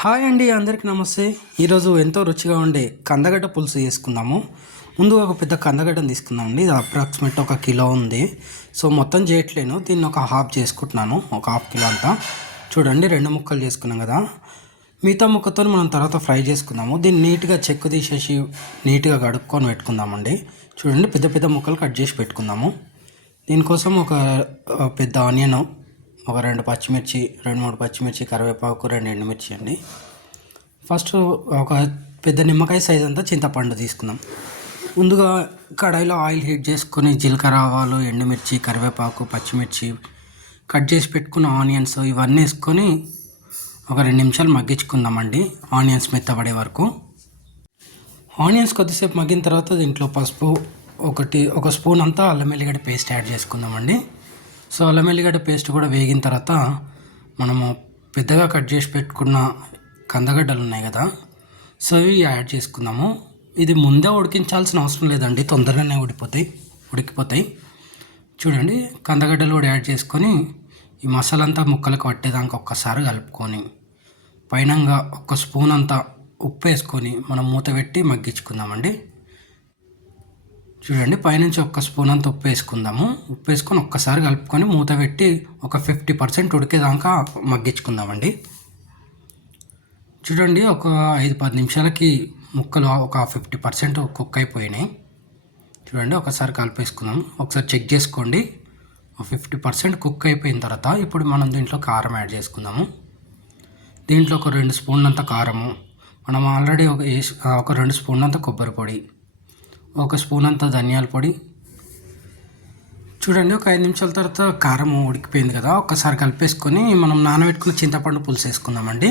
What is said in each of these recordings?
Hi అండి, అందరికి నమస్తే. ఈరోజు ఎంతో రుచిగా ఉండే కందగడ్డ పులుసు చేసుకుందాము. ముందుగా ఒక పెద్ద కందగడ్డను తీసుకుందామండి. ఇది అప్రాక్సిమేట్ 1 కిలో ఉంది. సో మొత్తం చేయట్లేను, దీన్ని ఒక హాఫ్ చేసుకుంటున్నాను. ఒక హాఫ్ కిలో అంతా చూడండి, 2 ముక్కలు చేసుకున్నాం కదా. మిగతా ముక్కతో మనం తర్వాత ఫ్రై చేసుకుందాము. దీన్ని నీట్గా చెక్కు తీసేసి నీట్గా కడుక్కొని పెట్టుకుందామండి. చూడండి, పెద్ద పెద్ద ముక్కలు కట్ చేసి పెట్టుకుందాము. దీనికోసం ఒక పెద్ద ఆనియన్, ఒక 2 పచ్చిమిర్చి, 2-3 పచ్చిమిర్చి, కరివేపాకు, 2 ఎండుమిర్చి అండి. ఫస్ట్ ఒక పెద్ద నిమ్మకాయ సైజ్ అంతా చింతపండు తీసుకుందాం. ముందుగా కడాయిలో ఆయిల్ హీట్ చేసుకొని జీలకర్ర, ఆవాలు, ఎండుమిర్చి, కరివేపాకు, పచ్చిమిర్చి, కట్ చేసి పెట్టుకున్న ఆనియన్స్ ఇవన్నీ వేసుకొని ఒక 2 నిమిషాలు మగ్గించుకుందామండి. ఆనియన్స్ మెత్తబడే వరకు. ఆనియన్స్ కొద్దిసేపు మగ్గిన తర్వాత దీంట్లో పసుపు, ఒక స్పూన్ అంతా అల్లం వెల్లిగడ్డ పేస్ట్ యాడ్ చేసుకుందామండి. సో అల్లం వెల్లిగడ్డ పేస్ట్ కూడా వేగిన తర్వాత మనము పెద్దగా కట్ చేసి పెట్టుకున్న కందగడ్డలు ఉన్నాయి కదా, సో ఇవి యాడ్ చేసుకుందాము. ఇది ముందే ఉడికించాల్సిన అవసరం లేదండి, తొందరగానే ఉడికిపోతాయి. చూడండి, కందగడ్డలు కూడా యాడ్ చేసుకొని ఈ మసాలా అంతా ముక్కలకు పట్టేదాకా ఒక్కసారి కలుపుకొని పైనంగా 1 స్పూన్ అంతా ఉప్పు వేసుకొని మనం మూత పెట్టి మగ్గించుకుందామండి. చూడండి, పైనుంచి 1 స్పూన్ అంత ఉప్పు వేసుకుందాము. ఉప్పు వేసుకొని ఒక్కసారి కలుపుకొని మూత పెట్టి ఒక 50% ఉడికేదాకా మగ్గించుకుందామండి. చూడండి, ఒక 5-10 నిమిషాలకి ముక్కలు ఒక 50% కుక్ అయిపోయినాయి. చూడండి, ఒకసారి కలిపేసుకుందాం. ఒకసారి చెక్ చేసుకోండి. 50% కుక్ అయిపోయిన తర్వాత ఇప్పుడు మనం దీంట్లో కారం యాడ్ చేసుకుందాము. దీంట్లో ఒక 2 స్పూన్లంత కారము, మనం ఆల్రెడీ ఒక 2 స్పూన్లంత కొబ్బరి పొడి, 1 స్పూన్ అంత ధనియాల పొడి. చూడండి, ఒక 5 నిమిషాల తర్వాత కారం ఉడికిపోయింది కదా, ఒక్కసారి కలిపేసుకొని మనం నానబెట్టుకున్న చింతపండు పులుసు వేసుకుందామండి.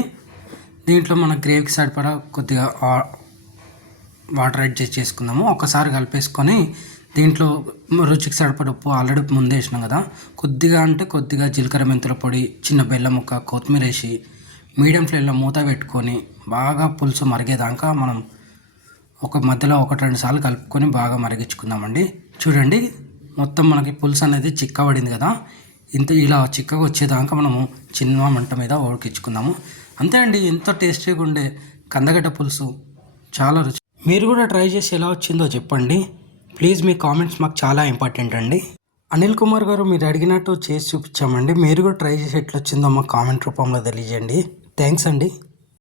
దీంట్లో మన గ్రేవీకి సరిపడా కొద్దిగా వాటర్ అడ్జస్ట్ చేసుకుందాము. ఒకసారి కలిపేసుకొని దీంట్లో రుచికి సరిపడా ఉప్పు ఆల్రెడీ ముందే వేసినాం కదా, కొద్దిగా జీలకర్ర మెంతుల పొడి, చిన్న బెల్లం ముక్క, కొత్తిమీర వేసి మీడియం ఫ్లేమ్లో మూత పెట్టుకొని బాగా పులుసు మరిగేదాకా మనం మధ్యలో 1-2 సార్లు కలుపుకొని బాగా మరిగించుకుందామండి. చూడండి, మొత్తం మనకి పులుసు అనేది చిక్కబడింది కదా, ఇలా చిక్కగా వచ్చేదాకా మనము చిన్న మంట మీద ఉడికించుకుందాము. అంతే అండి, ఎంతో టేస్టీగా ఉండే కందగడ్డ పులుసు, చాలా రుచి. మీరు కూడా ట్రై చేసి ఎలా వచ్చిందో చెప్పండి ప్లీజ్. మీ కామెంట్స్ మాకు చాలా ఇంపార్టెంట్ అండి. అనిల్ కుమార్ గారు, మీరు అడిగినట్టు చేసి చూపించామండి. మీరు కూడా ట్రై చేసి ఎట్లా వచ్చిందో మాకు కామెంట్ రూపంలో తెలియజేయండి. థ్యాంక్స్ అండి.